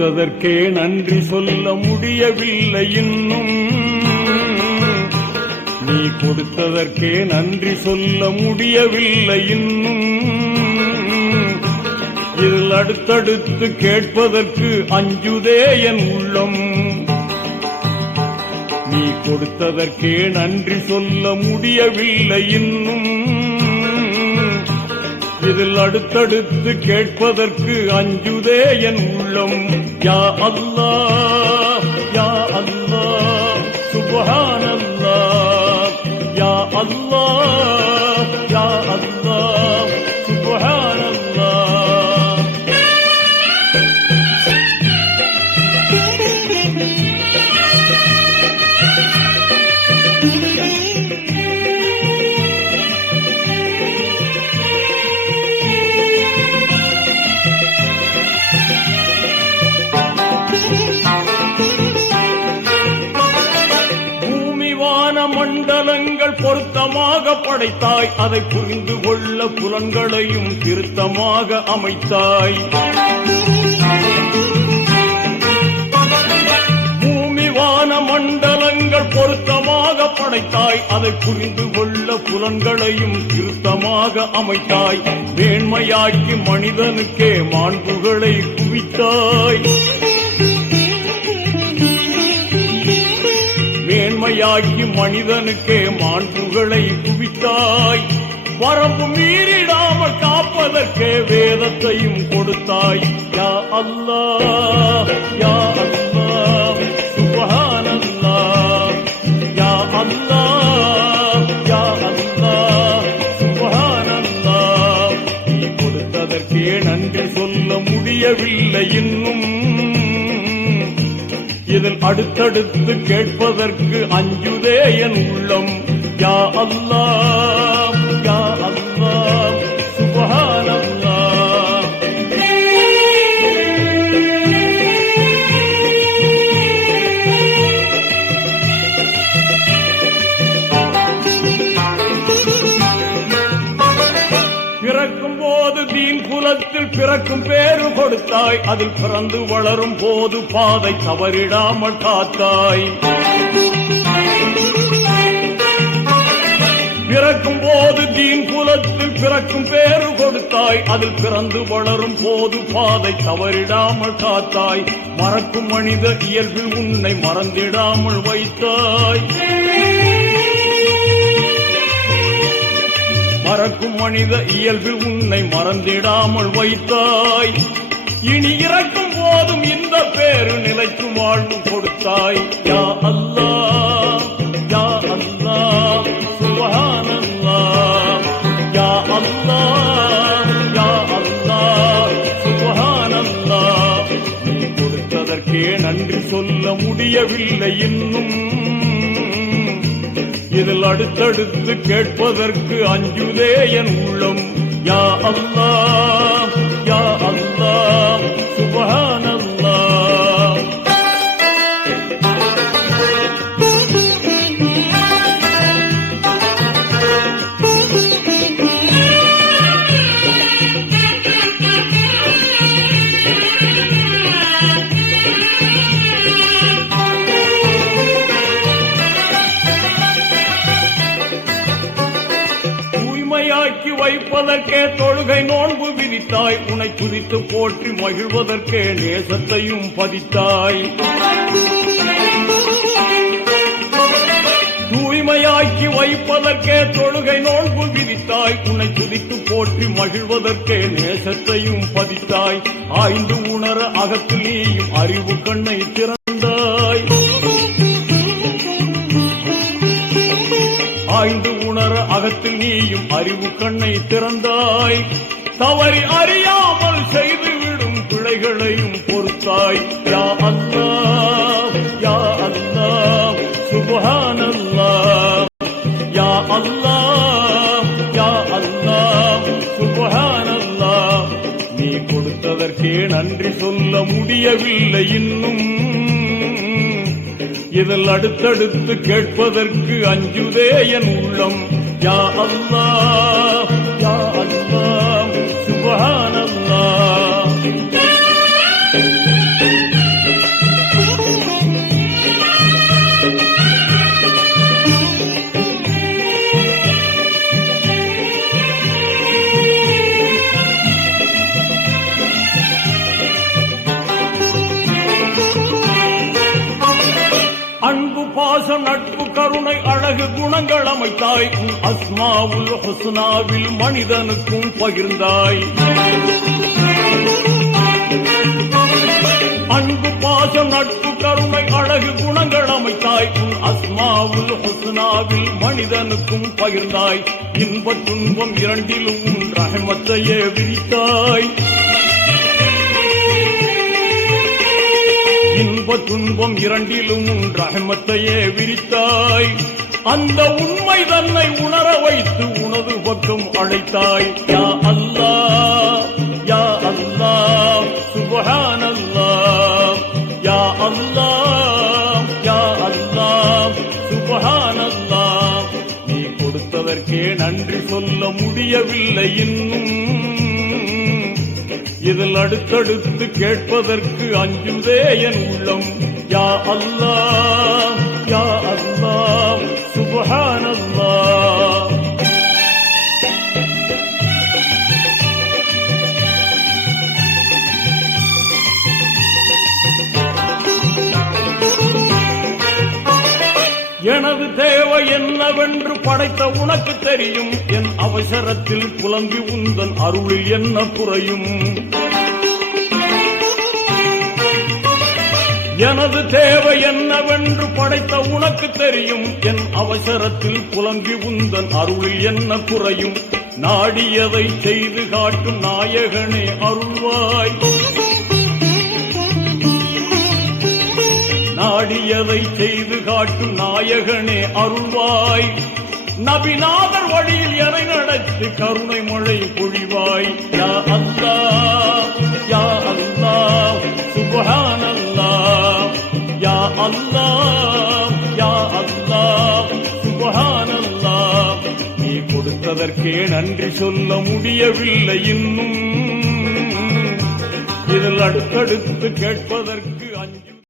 கொடுத்ததற்கே நன்றி சொல்ல முடியவில்லை இன்னும். நீ கொடுத்ததற்கே நன்றி சொல்ல முடியவில்லை இன்னும். இதில் அடுத்தடுத்து கேட்பதற்கு அஞ்சுதே என் உள்ளம். நீ கொடுத்ததற்கே நன்றி சொல்ல முடியவில்லை இன்னும். இதில் அடுத்தடுத்து கேட்பதற்கு அஞ்சுதே என் உள்ளம். யா அல்லாஹ் யா அல்லாஹ் சுப்ஹானல்லாஹ். யா அல்லாஹ் யா அல்லாஹ் சுப்ஹானல்லாஹ். மண்டலங்கள் பொருத்தமாக படைத்தாய். அதை புரிந்து கொள்ள புலன்களையும் திருத்தமாக அமைத்தாய். பூமிவான மண்டலங்கள் பொருத்தமாக படைத்தாய். அதை புரிந்து கொள்ள புலன்களையும் திருத்தமாக அமைத்தாய். மேன்மையாக்கி மனிதனுக்கே மாண்புகளை குவித்தாய். மேன்மையாக்கி மனிதனுக்கே மாண்புகளை குவித்தாய். வரம்பு மீறிடாமல் காப்பதற்கே வேதத்தையும் கொடுத்தாய். யா அல்லாஹ் யா அல்லாஹ் சுப்ஹானல்லாஹ். யா அல்லாஹ் யா அல்லாஹ் சுப்ஹானல்லாஹ். நீ கொடுத்ததற்கே நன்றி சொல்ல முடியவில்லை இன்னும். இதில் அடுத்தடுத்து கேட்பதற்கு அஞ்சுதே என் உள்ளம். யா அல்லாஹ் யா அல்லாஹ் சுப்ஹானல்லாஹ். பிறக்கும் போது தீன் குலத்தில் பிறக்கும் பேரு கொடுத்தாய். அதில் பிறந்து வளரும் போது பாதை தவறிடாமல் காத்தாய். பிறக்கும் போது தீன் குலத்தில் பிறக்கும் பேரு கொடுத்தாய். அதில் பிறந்து வளரும் போது பாதை தவறிடாமல் காத்தாய். மறக்கும் மனித இயல்பில் உன்னை மறந்திடாமல் வைத்தாய். மறக்கும் மனித இயல்பில் உன்னை மறந்திடாமல் வைத்தாய். இனி இறக்கும் போதும் இந்த பேரு நிலைக்கும் வாழ்வு கொடுத்தாய். யா அல்லாஹ் யா அல்லாஹ் சுப்ஹானல்லாஹ். யா அல்லாஹ் யா அல்லாஹ் சுப்ஹானல்லாஹ். நீ கொடுத்ததற்கே நன்றி சொல்ல முடியவில்லை இன்னும். இதில் அடுத்தடுத்து கேட்பதற்கு அஞ்சுதே என் உள்ளம். யா அல்லாஹ் யா அல்லாஹ் சுப்ஹானல்லாஹ். தூய்மையாக்கி வைப்பதற்கே தொழுகை நோன்பு விதித்தாய். உன்னை துதித்து போற்றி மகிழ்வதற்கே நேசத்தையும் பதித்தாய். தூய்மையாக்கி வைப்பதற்கே தொழுகை நோன்பு விதித்தாய். உன்னை துதித்து போற்றி மகிழ்வதற்கே நேசத்தையும் பதித்தாய். ஆய்ந்து உணர அகத்தில் நீயும் அறிவு கண்ணை திறந்தாய். ஆய்ந்து உணர அகத்தில் நீயும் அறிவு கண்ணை திறந்தாய். தவறி அறியாமல் செய்துவிடும் பிழைகளையும் பொறுத்தாய். யா அல்லாஹ் யா அல்லாஹ் சுப்ஹானல்லாஹ். யா அல்லாஹ் யா அல்லாஹ் சுப்ஹானல்லாஹ். நீ கொடுத்ததற்கே நன்றி சொல்ல முடியவில்லை இன்னும். இதில் அடுத்தடுத்து கேட்பதற்கு அஞ்சுதே என் உள்ளம். யா அல்லாஹ் யா அல்லாஹ் சுப்ஹானல்லாஹ். கருணை அழகு குணங்கள் அமைத்தாய். உன் அஸ்மாவுல் ஹுஸ்னாவில் மனிதனுக்கும் பகிர்ந்தாய். அன்பு பாசம் நட்பு கருணை அழகு குணங்கள் அமைத்தாய். உன் அஸ்மாவுல் ஹுஸ்னாவில் மனிதனுக்கும் பகிர்ந்தாய். இன்ப துன்பம் இரண்டிலும் உன் ரஹமத்தையே விரித்தாய். இன்ப துன்பம் இரண்டிலும் உன் ரஹமத்தையே விரித்தாய். அந்த உண்மை தன்னை உணர வைத்து உனது பக்கம் அழைத்தாய். யா அல்லாஹ் யா அல்லாஹ் சுப்ஹானல்லாஹ். யா அல்லாஹ் யா அல்லாஹ் சுப்ஹானல்லாஹ். நீ கொடுத்ததற்கே நன்றி சொல்ல முடியவில்லை இன்னும். இதில் அடுத்தடுத்து கேட்பதற்கு அஞ்சுதே என் உள்ளம். யா அல்லாஹ் யா அல்லாஹ் சுப்ஹானல்லாஹ். எனது தேவை என்னவென்று படைத்த உனக்கு தெரியும். என் அவசரத்தில் புலம்பி உந்தன் அருளில் என்ன குறையும். எனது தேவை என்னவென்று படைத்த உனக்கு தெரியும். என் அவசரத்தில் புலம்பி உந்தன் அருளில் என்ன குறையும். நாடியதை செய்து காட்டும் நாயகனே அருள்வாய். நாடியதை செய்து காட்டும் நாயகனே அருள்வாய். நபிநாதர் வழியில் என நடத்தி கருணை மழை பொழிவாய். யா அல்லாஹ் யா அல்லாஹ் சுப்ஹானல்லாஹ். யா அல்லாஹ் யா அல்லாஹ் சுப்ஹானல்லாஹ். நீ கொடுத்ததற்கே நன்றி சொல்ல முடியவில்லை இன்னும். இதில் அடுத்தடுத்து கேட்பதற்கு